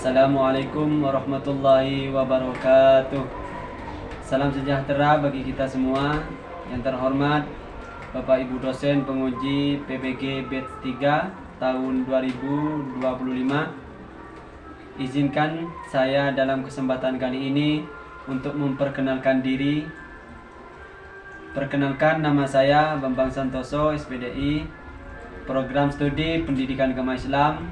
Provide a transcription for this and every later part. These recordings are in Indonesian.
Assalamualaikum warahmatullahi wabarakatuh. Salam sejahtera bagi kita semua. Yang terhormat Bapak Ibu dosen penguji PPG Batch 3 tahun 2025. Izinkan saya dalam kesempatan kali ini untuk memperkenalkan diri. Perkenalkan, nama saya Bambang Santoso, SPDI, Program Studi Pendidikan Agama Islam.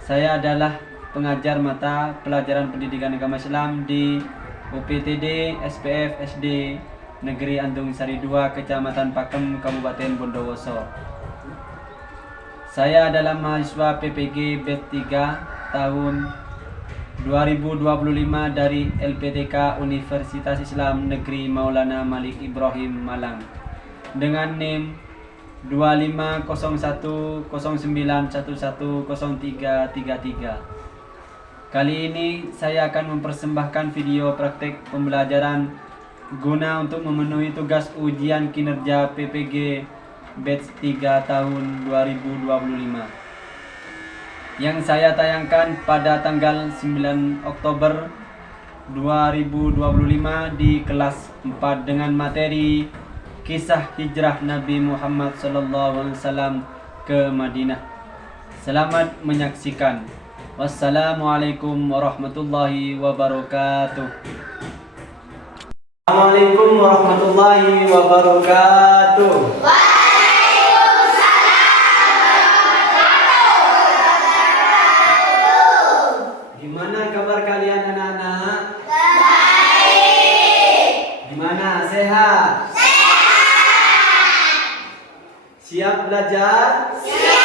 Saya adalah pengajar mata pelajaran pendidikan agama Islam di UPTD SPF SD Negeri Andung Sari 2, Kecamatan Pakem, Kabupaten Bondowoso. Saya adalah mahasiswa PPG Batch 3 tahun 2025 dari LPTK Universitas Islam Negeri Maulana Malik Ibrahim Malang dengan NIM 250109110333. Kali ini saya akan mempersembahkan video praktek pembelajaran guna untuk memenuhi tugas ujian kinerja PPG Batch 3 tahun 2025 yang saya tayangkan pada tanggal 9 Oktober 2025 di kelas 4 dengan materi kisah hijrah Nabi Muhammad SAW ke Madinah. Selamat menyaksikan. Wassalamualaikum warahmatullahi wabarakatuh. Assalamualaikum warahmatullahi wabarakatuh. Gimana kabar kalian anak-anak? Baik. Gimana? Sehat? Siap belajar? Siap.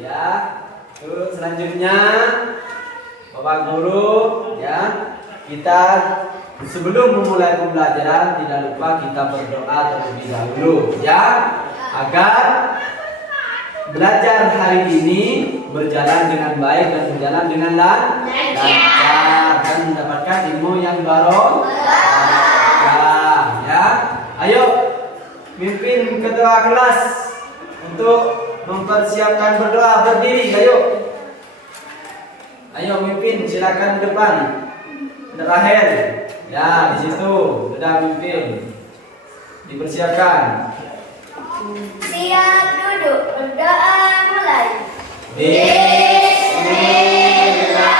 Ya. Terus selanjutnya Bapak Guru, ya, kita sebelum memulai pembelajaran tidak lupa kita berdoa terlebih dahulu, ya, agar belajar hari ini berjalan dengan baik dan berjalan dengan lancar dan mendapatkan ilmu yang barokah, ya. Ayo mimpin ketua kelas untuk mempersiapkan berdoa, berdiri, ayo mimpin, silakan ke depan. Rahel, ya, di situ sudah mimpin, dipersiapkan. Siap duduk, berdoa mulai. Bismillahirrahmanirrahim.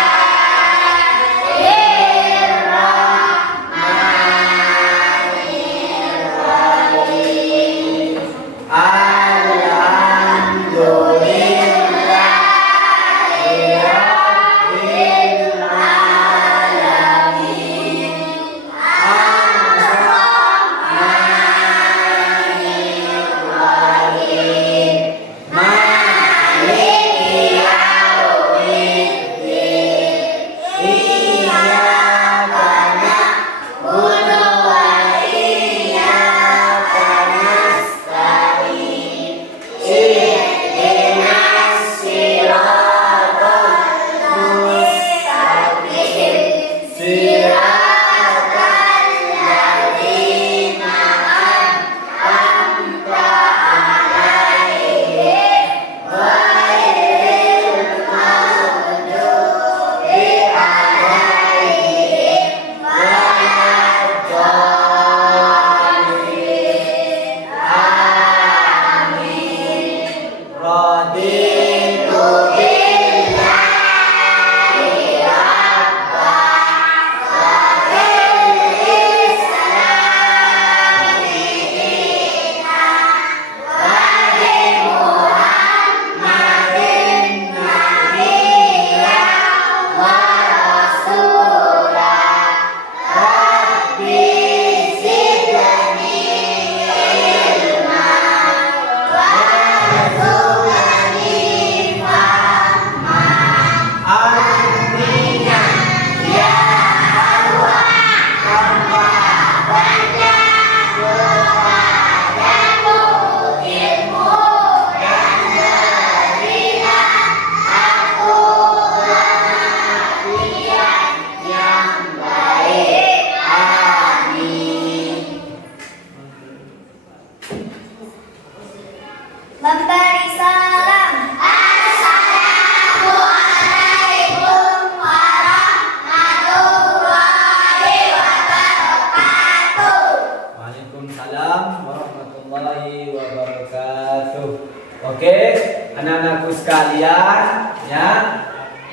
pelajaran ya.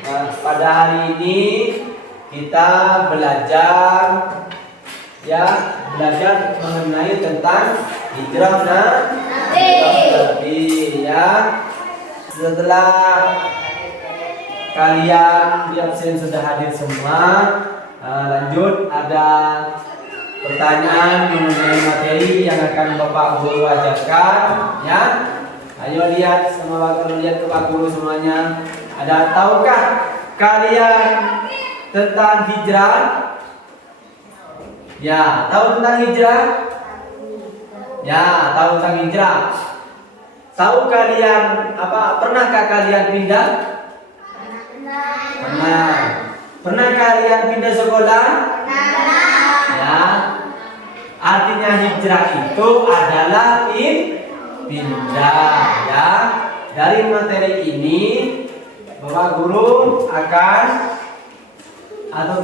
Nah, pada hari ini kita belajar mengenai tentang hijrah Nabi ya. Setelah kalian di absen sudah hadir semua, lanjut ada pertanyaan mengenai materi yang akan Bapak Guru ajarkan ya. Ayo lihat sama Bapak Guru, lihat ke Pak Guru semuanya. Tahukah kalian tentang hijrah? Ya, tahu tentang hijrah? Ya, tahu tentang hijrah. Tahu kalian pernahkah kalian pindah? Pernah. Pernah kalian pindah sekolah? Ya. Artinya hijrah itu adalah pindah ya. Dari materi ini Bapak Guru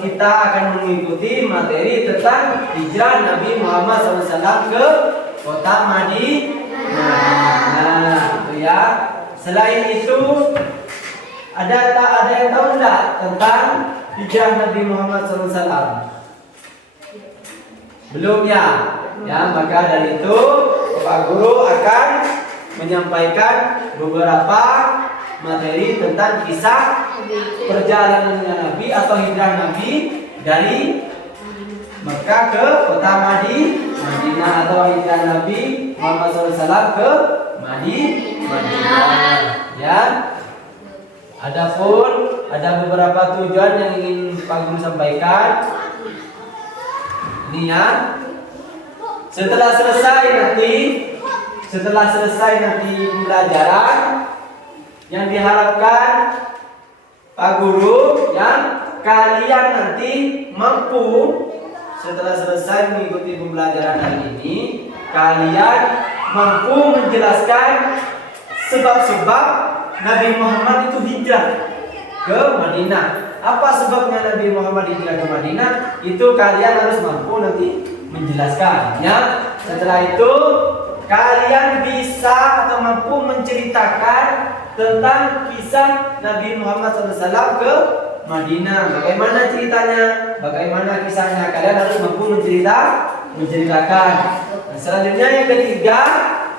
kita akan mengikuti materi tentang hijrah Nabi Muhammad SAW ke kota Madinah. Itu ya. Selain itu ada yang tahu enggak tentang hijrah Nabi Muhammad SAW? Belum ya? Ya, maka dari itu Bapak Guru akan menyampaikan beberapa materi tentang kisah perjalanannya Nabi atau hijrah Nabi dari Mekah ke kota Madinah atau hijrah Nabi Muhammad SAW ke Madinah ya. Adapun ada beberapa tujuan yang ingin Pak Guru sampaikan. Ini ya. Setelah selesai nanti pembelajaran, yang diharapkan Pak Guru ya, kalian nanti mampu setelah selesai mengikuti pembelajaran hari ini, kalian mampu menjelaskan sebab-sebab Nabi Muhammad itu hijrah ke Madinah. Apa sebabnya Nabi Muhammad hijrah ke Madinah? Itu kalian harus mampu nanti menjelaskan ya. Setelah itu kalian bisa atau mampu menceritakan tentang kisah Nabi Muhammad SAW ke Madinah. Bagaimana ceritanya? Bagaimana kisahnya? Kalian harus mampu menceritakan. Nah, selanjutnya yang ketiga,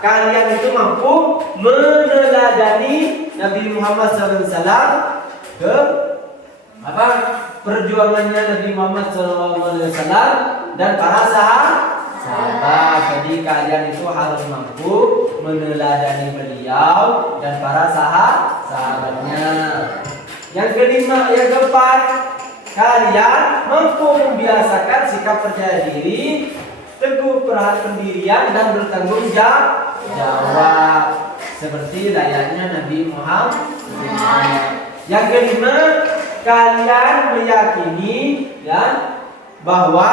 kalian itu mampu meneladani Nabi Muhammad SAW ke perjuangannya Nabi Muhammad SAW dan para sahabat. Jadi kalian itu harus mampu meneladani beliau dan para sahabatnya. Yang kelima, yang keempat, kalian mampu membiasakan sikap percaya diri, teguh pendirian dan bertanggung jawab seperti layaknya Nabi Muhammad. Yang kelima, kalian meyakini ya bahwa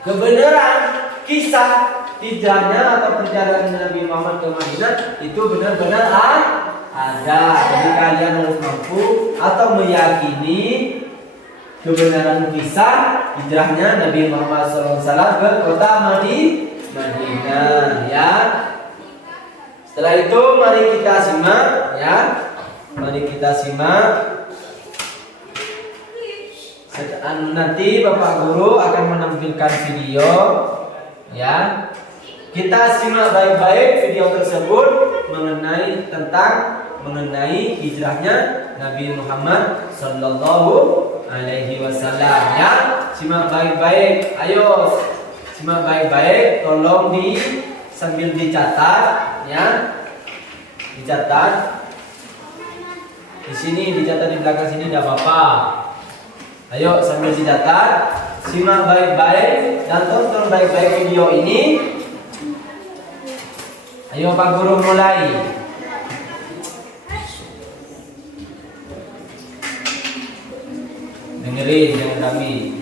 kebenaran kisah hijrahnya atau perjalanan Nabi Muhammad ke Madinah itu benar-benar ada. Jadi kalian harus mampu atau meyakini kebenaran kisah hijrahnya Nabi Muhammad SAW ke kota Madinah ya. Setelah itu mari kita simak ya. Mari kita simak. Nanti Bapak Guru akan menampilkan video ya. Kita simak baik-baik video tersebut mengenai hijrahnya Nabi Muhammad Sallallahu Alaihi Wasallam ya. Simak baik-baik. Ayo simak baik-baik. Tolong sambil dicatat ya. Dicatat. Di sini dicatat, di belakang sini tidak apa-apa. Ayo sambil dicatat, simak baik-baik dan tonton baik-baik video ini. Ayo Pak Guru mulai. Dengerin jangan kami.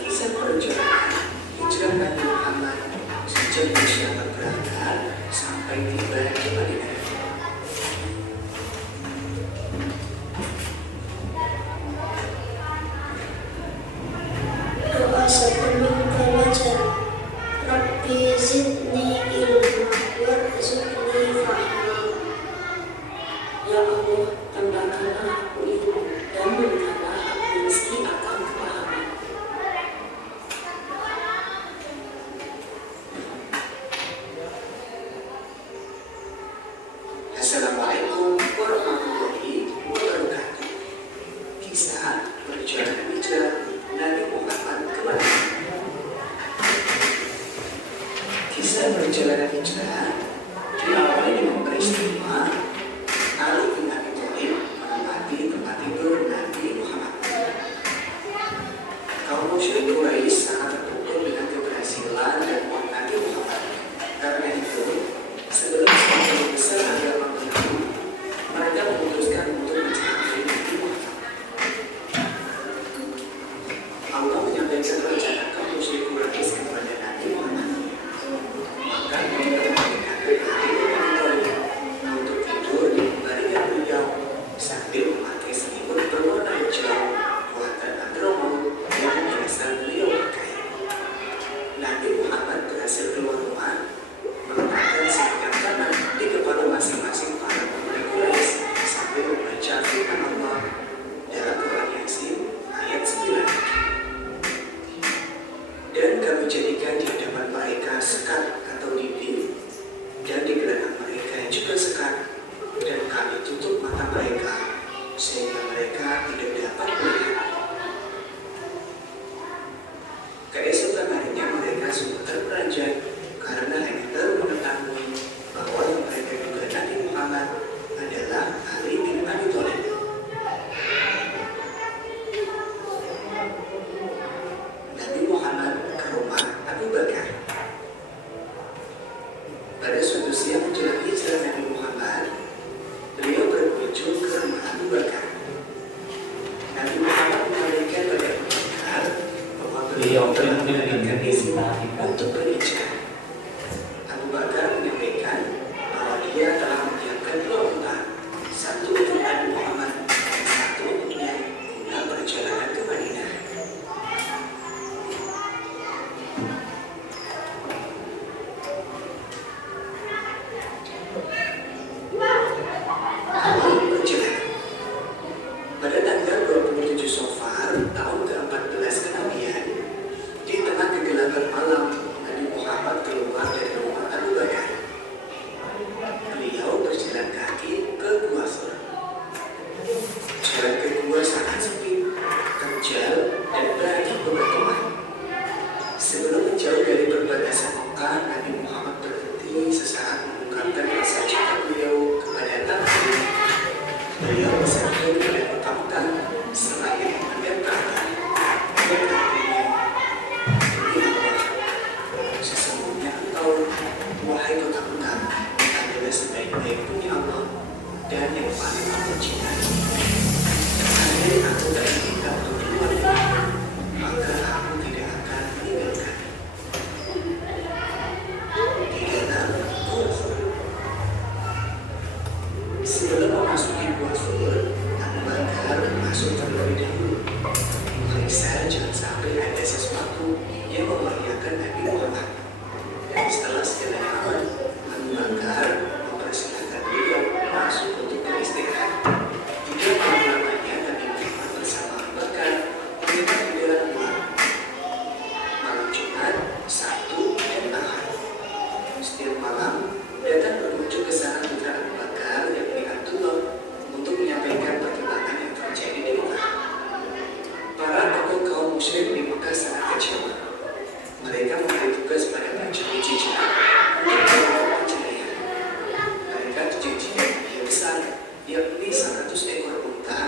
Kisah perjalanan hijrah Nabi Muhammad sejak usia berangkat Kemudian di gelangan mereka yang juga sekat, dan kami tutup mata mereka sehingga mereka tidak dapat melihat. Keesokan harinya mereka semua terperanjat karena hanya baru mengetahui bahwa yang mereka duga Nabi Muhammad adalah Ali bin Abi Thalib. Nabi Muhammad ke rumah Abu Bakar. Pada suatu siang menjelang hijrah Nabi Muhammad, beliau berkunjung ke rumah Abu Bakar. Nabi Muhammad mengatakan pada Abu Bakar bahwa beliau telah mendapatkan izin untuk berhijrah. Abu Bakar menyampaikan bahwa dia telah menyiapkan 2 unta, satu untuk Nabi Muhammad dan satu untuknya guna perjalanan ke Madinah. Pada tanggal 27 Safar tahun ke-14 kenabian, di tengah kegelapan malam, Nabi Muhammad keluar dari rumah Abu Bakar. Beliau berjalan kaki ke Gua Thur. Jalan ke gua sangat sempit, terjal, dan banyak bebatuan. Sebelum menjauh dari perbatasan Mekah, Nabi Muhammad berhenti sesaat mengungkapkan rasa cinta beliau kepada tanah ini. Beliau bersabda kepada kota selain memandang Ka'bah dan artinya, demi Allah, sesungguhnya engkau, wahai kota Mekah, adalah sebaik-baik punya Allah dan yang paling aku cintai. Andai aku tak diminta untuk keluar dari, maka aku tidak akan meninggalkan. Di dalam Gua Thur. Sebelum memasuki Gua Thur, Abu Bakar masuk terlebih dahulu. Periksa jangan sampai ada sesuatu yang membahayakan Nabi Muhammad. Dan setelah segalanya aman, Abu Bakar mempersilahkan beliau masuk untuk beristirahat. Tidak berlamanya Nabi Muhammad bersama Abu Bakar menginap di dalam gua. Malam Jumat, Sabtu, dan Ahad. Setiap malam datang berkunjung ke sana putra Abu Bakar yakni Abdullah untuk menyampaikan perkembangan yang terjadi di Mekah. Para tokoh kaum musyrik di Mekah sangat kecewa. Mereka memberi tugas pada prajurit Jizya untuk melakukan pencarian. Mereka dijanjikan hadiah besar, yakni 100 ekor unta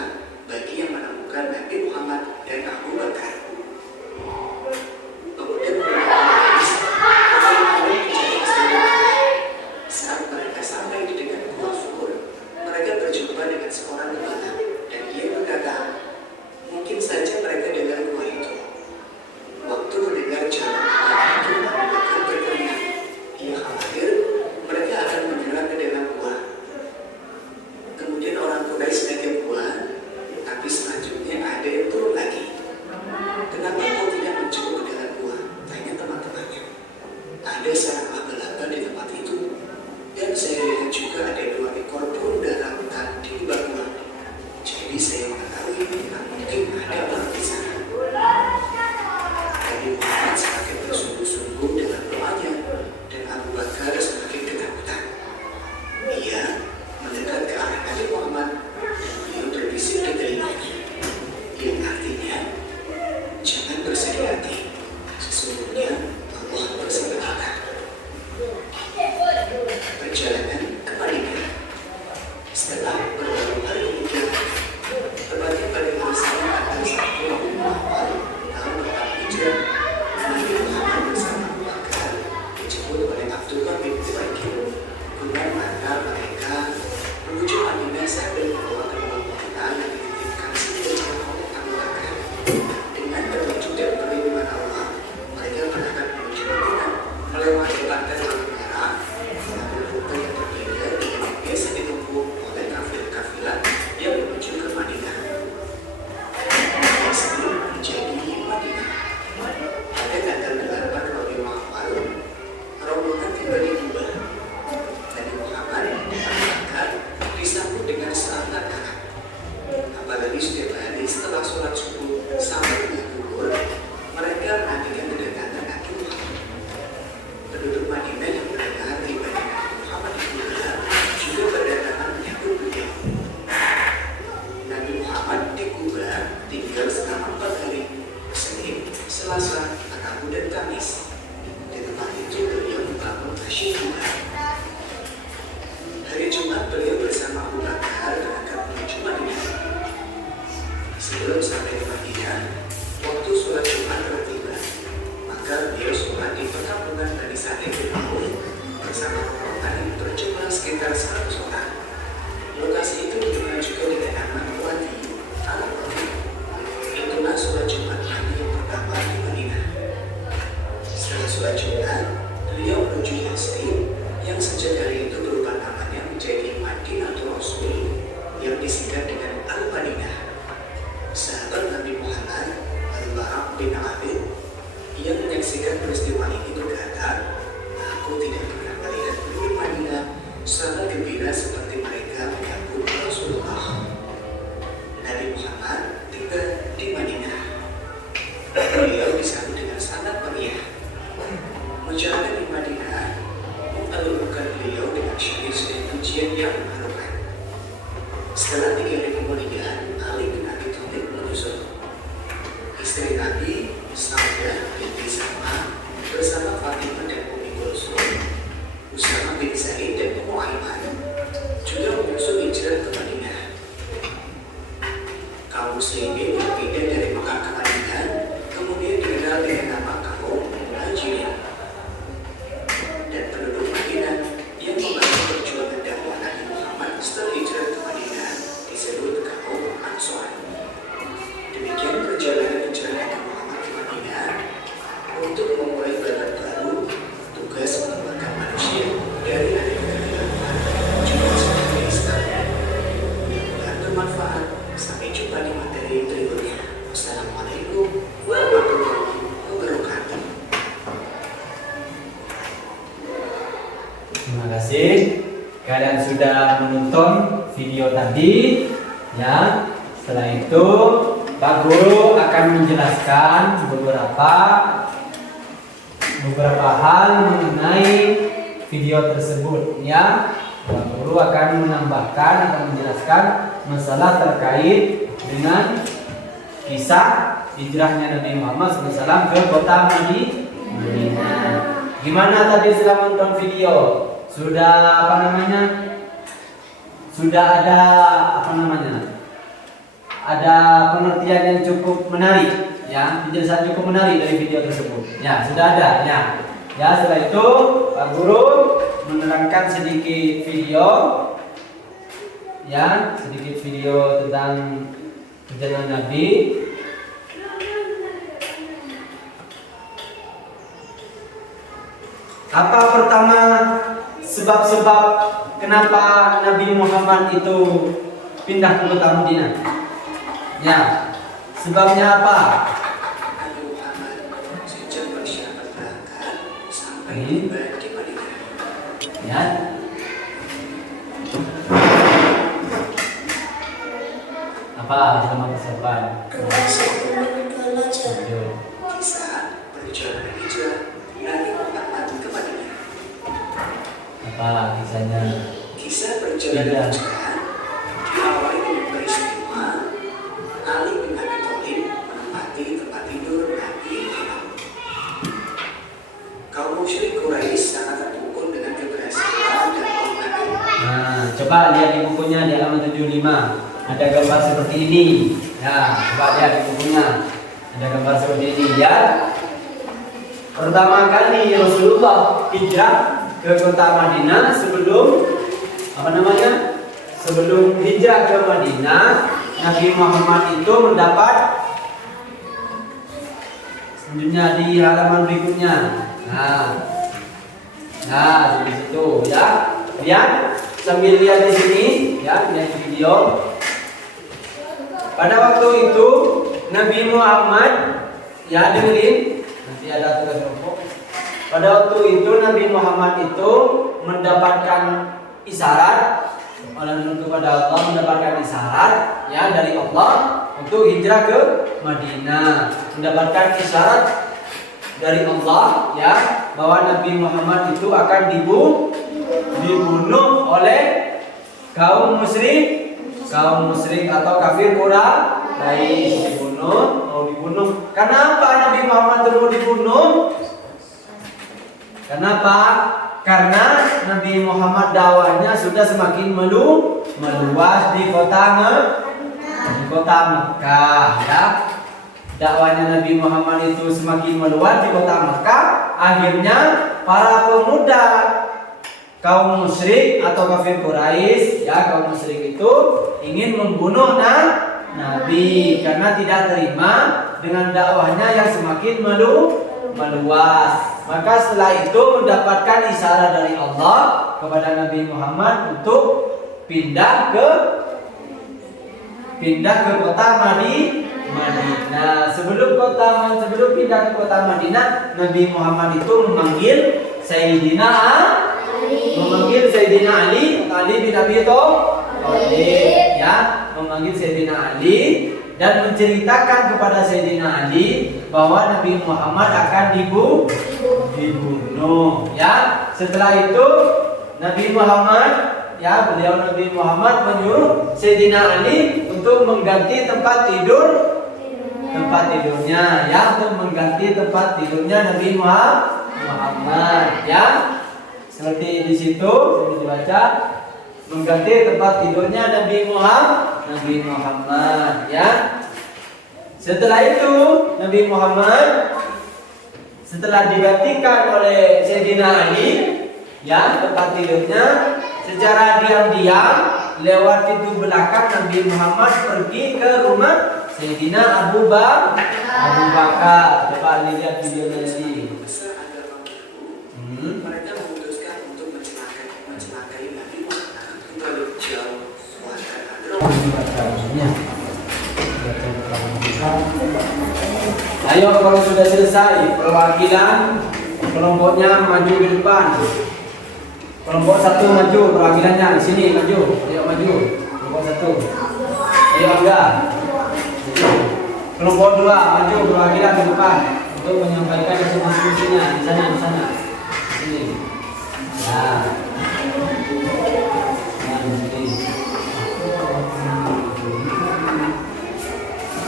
bagi yang menemukan Nabi Muhammad dan Abu Bakar. Pemuda saat mereka sampai di dekat Gua Thur, mereka berjumpa dengan seorang gembala dan ia berkata, mungkin saja mereka dengar gua itu. Waktu mendengar jalan itu, Abu Bakar berteriak. Ia khawatir mereka akan menyerang ke dalam gua. Kemudian orang Quraisy naik ke gua, tapi selanjutnya ada yang turun lagi. Kenapa kau tidak mencoba ke dalam gua? Tanya teman-temannya. Ada sarang laba-laba di tempat itu. Dan saya lihat juga ada 2 ekor burung dara hutan di lubang gua. Jadi saya mengetahui mungkin ada orang di sana. Nabi Muhammad semakin bersungguh-sungguh dalam doanya dan Abu Bakar semakin ketakutan. Ia mendekat ke arah Nabi Muhammad dan beliau berbisik ke telinganya. Yang artinya, jangan bersedih hati. Sesungguhnya Allah bersama kita. Perjalanan ke Madinah. Jumat beliau bersama Abu Bakar berangkat menuju Madinah. Sebelum sampai ke Madinah, waktu sholat Jumat telah tiba, maka beliau sholat di perkampungan Bani Sa'id bin Auf bersama rombongan yang berjumlah sekitar 100 orang. Lokasi itu dikenal juga dengan nama Wadi Al-Qadhi. Itulah sholat Jumat Nabi yang pertama di Madinah. Setelah sholat Jumat, beliau menuju Yasrib yang sejak hari itu berubah namanya menjadi Madinatul Rasul yang disingkat dengan Al-Madinah. Sahabat Nabi Muhammad Al-Bara' bin Azib yang menyaksikan peristiwa ini berkata, "Aku tidak pernah melihat penduduk Madinah sangat gembira seperti mereka menyambut Rasulullah." Nabi Muhammad tinggal di Madinah. Beliau disambut dengan sangat meriah. Masyarakat di Madinah memperlakukan beliau dengan syahid ujian yang mengharukan. Setelah 3 hari kemudian, Ali bin Abi Thalib menyusul. Istri Nabi, Saudah binti Zam'ah bersama Fatimah dan Ummi Kulsum, Usama bin Zaid dan Ummu Aiman juga menyusul hijrah ke Madinah. Kaum muslimin yang pindah dari Mekah ke Madinah kemudian dikenal dengan nama kaum Muhajirin. Dan penduduk Madinah yang membantu perjuangan dakwah Nabi Muhammad setelah hijrah ke Madinah disebut kaum Ansor. Demikian perjalanan hijrah Nabi Muhammad ke Madinah untuk memulai babak baru, tugas mengeluarkan manusia dari aneka kegelapan menuju ke Islam. Mudah-mudahan bermanfaat. Sampai jumpa di materi berikutnya. Wassalamualaikum warahmatullahi wabarakatuh. Terima kasih. Kalian sudah menonton video tadi, ya. Setelah itu, Pak Guru akan menjelaskan beberapa hal mengenai video tersebut, ya. Pak Guru akan menambahkan atau menjelaskan masalah terkait dengan kisah hijrahnya Nabi Muhammad SAW ke kota Madinah. Gimana tadi setelah menonton video? Sudah ada pengertian yang cukup menarik, ya, penjelasan cukup menarik dari video tersebut. Ya, sudah ada, ya. Ya, setelah itu Pak Guru menerangkan sedikit video, ya, sedikit video tentang perjalanan Nabi. Apa pertama sebab-sebab kenapa Nabi Muhammad itu pindah ke kota Madinah? Ya, sebabnya apa? Nabi Muhammad sejak persiapan berangkat sampai tiba di Madinah. Ya. Apa selama persiapan? Kisah perjalanan hijrah Nabi Muhammad ke Madinah. Apa kisahnya? Kisah perjalanan hijrah diawali dengan peristiwa Ali bin Abi Thalib menempati tempat tidur Nabi Muhammad. Kaum musyrik Quraisy sangat terpukul dengan keberhasilan dan kemenangan. Nah, coba lihat di bukunya di halaman 75. Ada gambar seperti ini. Ya, coba lihat di bukunya. Ada gambar seperti ini, ya. Pertama kali Rasulullah hijrah ke kota Madinah sebelum hijrah ke Madinah, Nabi Muhammad itu mendapat, selanjutnya di halaman berikutnya. Nah, di situ, ya. Lihat, sambil lihat di sini, ya, lihat di video. Pada waktu itu Nabi Muhammad, ya, dengerin, nanti ada tugas kelompok. Pada waktu itu Nabi Muhammad itu mendapatkan isyarat kepada Allah, mendapatkan isyarat, ya, dari Allah untuk hijrah ke Madinah. Mendapatkan isyarat dari Allah, ya, bahwa Nabi Muhammad itu akan dibunuh oleh kaum musyrik atau kafir Quraisy. Dibunuh. Kenapa Nabi Muhammad itu mau dibunuh? Kenapa? Karena Nabi Muhammad dakwahnya sudah semakin meluas di kota Mekah, ya. Dakwahnya Nabi Muhammad itu semakin meluas di kota Mekah. Akhirnya para pemuda kaum musyrik atau kafir Quraisy, ya, kaum musyrik itu ingin membunuh Nabi karena tidak terima dengan dakwahnya yang semakin meluas. Maka setelah itu mendapatkan isyarat dari Allah kepada Nabi Muhammad untuk pindah ke kota Madinah. Sebelum pindah ke kota Madinah, Nabi Muhammad itu memanggil Sayyidina Ali bin Abi Thalib, ya, memanggil Sayyidina Ali dan menceritakan kepada Sayyidina Ali bahwa Nabi Muhammad akan dibunuh, ya. Setelah itu Nabi Muhammad menyuruh Sayyidina Ali untuk mengganti tempat tidurnya, ya, untuk mengganti tempat tidurnya Nabi Muhammad, ya. Seperti di situ dibaca, mengganti tempat tidurnya Nabi Muhammad, ya. Setelah itu Nabi Muhammad setelah digantikan oleh Sayyidina Ali, ya, tempat tidurnya, secara diam-diam lewat pintu belakang Nabi Muhammad pergi ke rumah Sayyidina Abu Bakar. Coba lihat videonya tadi. Mereka memutuskan untuk mencelakai Nabi Muhammad. Lalu jauh Ayo, kalau sudah selesai perwakilan kelompoknya maju ke depan. Kelompok satu maju, perwakilannya di sini maju. Ayo maju. Kelompok satu. Ayo enggak. Kelompok dua maju, perwakilan di depan untuk menyampaikan diskusinya di sana. Sini. Nah.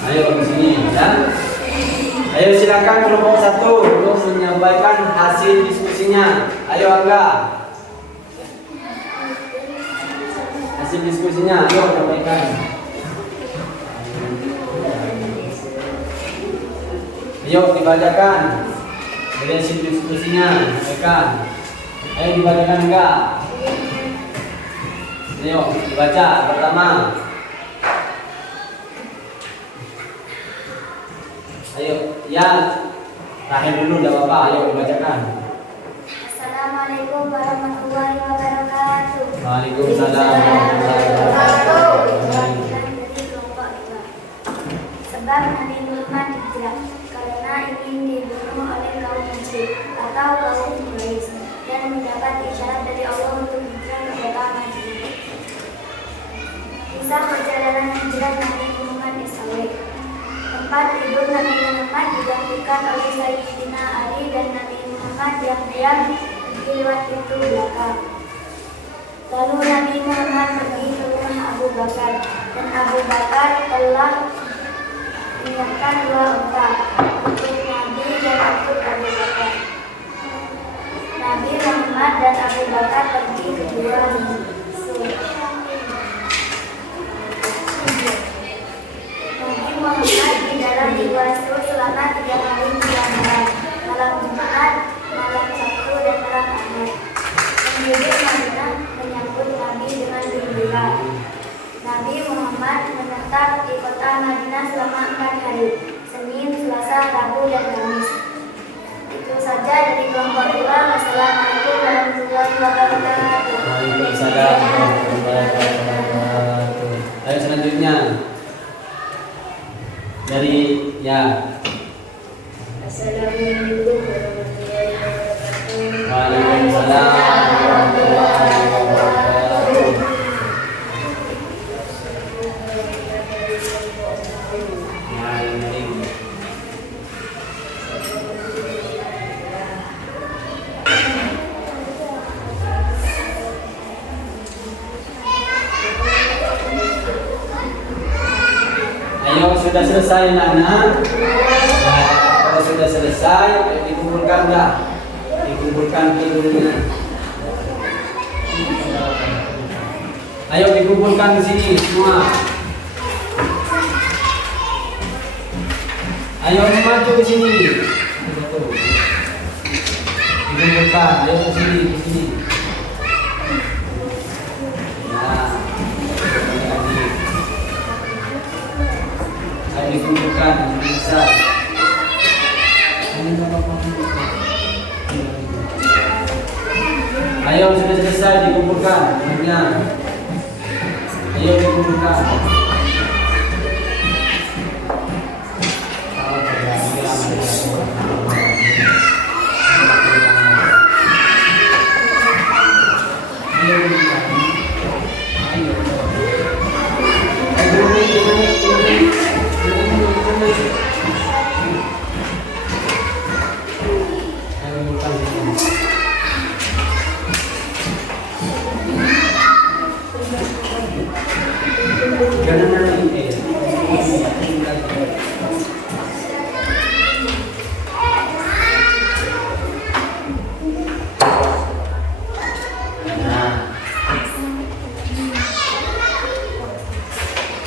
Ayo di sini, ya. Ayo silakan kelompok satu untuk menyampaikan hasil diskusinya. Ayo Angga. Hasil diskusinya, ayo sampaikan. Ayo dibacakan. Dari hasil diskusinya, sampaikan. Ayo dibacakan enggak? Ayo dibaca pertama. Ayo, ya, terakhir dulu, tidak apa-apa. Ayo dibacakan. Assalamualaikum warahmatullahi wabarakatuh. Waalaikumsalam warahmatullahi wabarakatuh. Sebab Nabi Muhammad hijrah karena ingin dibunuh oleh kaum musyrik atau kaum Quraisy dan mendapat isyarat dari Allah untuk hijrah ke kota Madinah. Kisah perjalanan hijrah Nabi Muhammad SAW. Tempat tidur Nabi Muhammad digantikan oleh Sayyidina Ali dan Nabi Muhammad diam-diam pergi lewat pintu belakang. Lalu Nabi Muhammad pergi ke rumah Abu Bakar dan Abu Bakar telah menyiapkan 2 unta untuk Nabi dan untuk Abu Bakar. Nabi Muhammad dan Abu Bakar pergi ke 2 Nabi Muhammad di dalam 2 sur selama 3 hari 3 malam, malam Jumat, malam Sabtu, dan malam Ahad. Penduduk Madinah menyambut Nabi dengan gembira. Nabi Muhammad menetap di kota Madinah selama 4 hari, Senin, Selasa, Rabu, dan Kamis. Itu saja dari kelompok 2. Wassalamualaikum warahmatullahi wabarakatuh. Waalaikumsalam warahmatullahi wabarakatuh. Ayo selanjutnya dari ya. Assalamualaikum warahmatullahi wabarakatuh. Waalaikumsalam warahmatullahi wabarakatuh. Ayo, sudah selesai anak-anak. Kalau sudah selesai, dikumpulkan enggak? Dikumpulkan tidurnya. Ayo dikumpulkan di sini semua. Ayo maju ke sini. Dikumpulkan, ayo ke sini, ke sini. Nah, ayo dikumpulkan, bisa. Ayo sudah selesai dikumpulkan. Ayo dikumpulkan.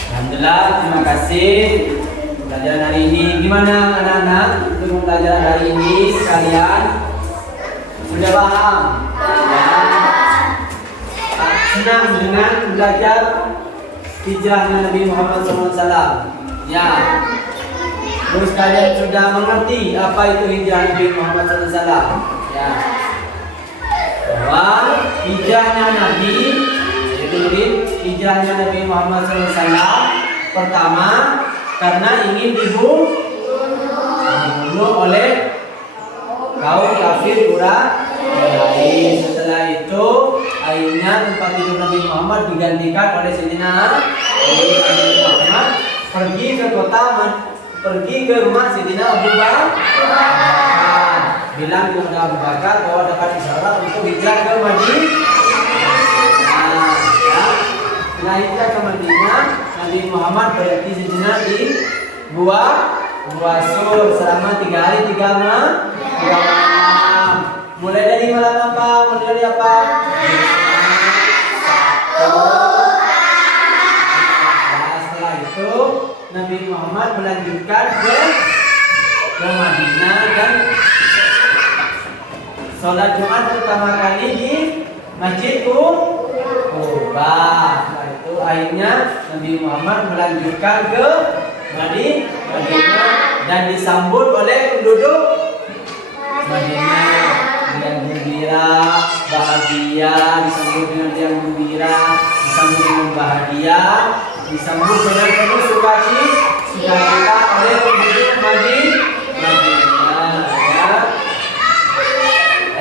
Alhamdulillah, terima kasih pelajaran hari ini. Gimana anak-anak untuk pelajaran hari ini sekalian? Sudah paham? Senang dengan belajar hijrahnya Nabi Muhammad SAW. Ya. Terus kalian sudah mengerti apa itu hijrah Nabi Muhammad SAW? Ya. Bahwa hijrahnya Nabi, hijrahnya Nabi Muhammad SAW pertama karena ingin dibunuh oleh kaum kafir Quraisy. Setelah itu akhirnya tempat tidur Nabi Muhammad digantikan oleh Sayyidina Ali. Muhammad pergi ke rumah Sayyidina Abu Bakar, bilang kepada Abu Bakar bahwa dapat isyarat untuk hijrah ke Madinah. Setelah hijrah ke Madinah, Nabi Muhammad berhenti sejenak di Gua Sur selama 3 hari 3 malam. Mulai dari malam apa? Mulai dari apa? Setelah itu Nabi Muhammad melanjutkan ke Madinah dan sholat Jumat pertama kali di Masjid Quba. Setelah itu akhirnya Nabi Muhammad melanjutkan ke Madinah dan disambut oleh penduduk Madinah dengan gembira, bahagia, disambut dengan riang gembira, disambut dengan bahagia, disambut dengan penuh sukacita oleh penduduk Madinah. Ya.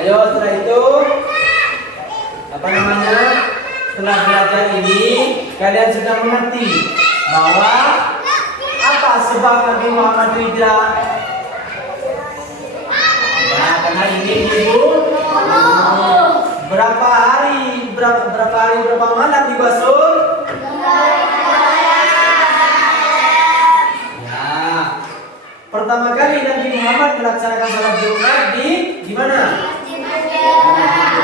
Ayo setelah itu setelah belajar ini kalian sudah mengerti bahwa apa sebab Nabi Muhammad hijrah? Ya, karena ingin dibunuh. Berapa hari berapa malam di Gua Sur? Ya. Pertama kali Nabi Muhammad melaksanakan salat Jumat di mana?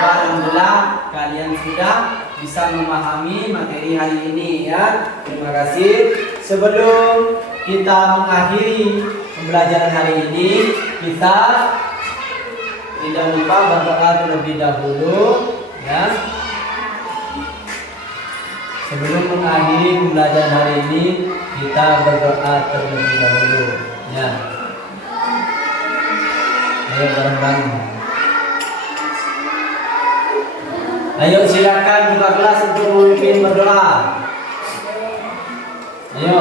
Alhamdulillah kalian sudah bisa memahami materi hari ini ya. Terima kasih. Sebelum kita mengakhiri pembelajaran hari ini, kita tidak lupa berdoa terlebih dahulu ya. Sebelum mengakhiri pembelajaran hari ini, kita berdoa terlebih dahulu ya. Ayo bareng-bareng. Ayo silakan buka kelas untuk memimpin berdoa. Ayo.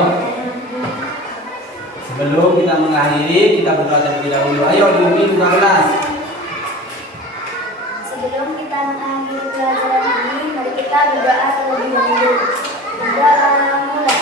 Sebelum kita mengakhiri, kita berdoa terlebih dahulu. Ayo dipimpin buka kelas. Sebelum kita mengakhiri pelajaran ini, mari kita berdoa terlebih dahulu. Berdoa mulai.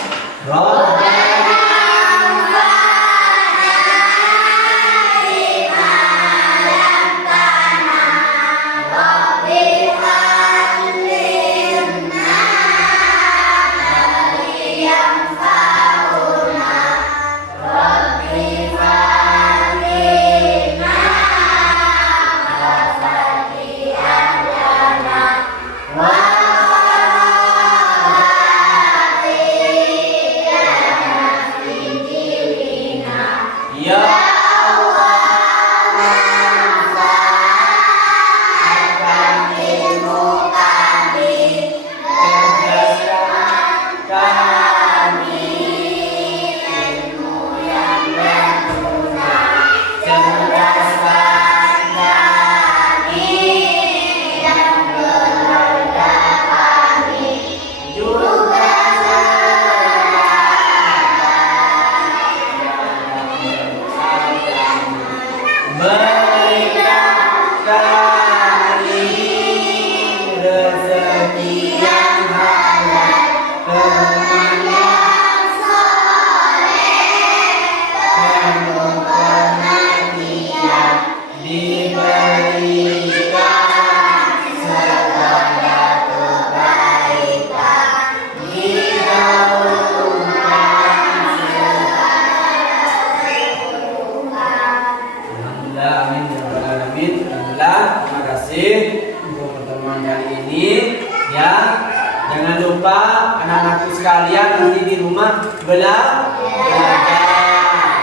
Jangan lupa anak-anakku sekalian nanti di rumah belajar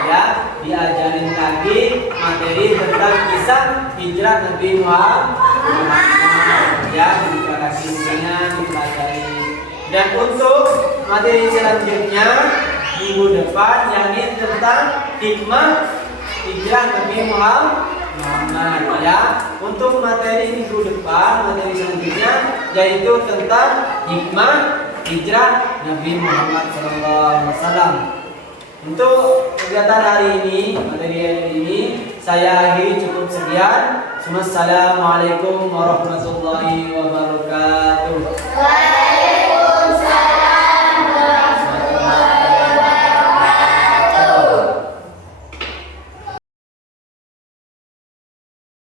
ya, diajarin lagi materi tentang kisah hijrah Nabi Muhammad ya, dipelajarinya dipelajari. Dan untuk materi selanjutnya minggu depan yakni tentang hikmah hijrah Nabi Muhammad ya. Untuk materi minggu depan, materi selanjutnya yaitu tentang hikmah hijrah Nabi Muhammad SAW. Untuk kegiatan hari ini, materi hari ini saya akhiri cukup sekian. Assalamualaikum warahmatullahi wabarakatuh.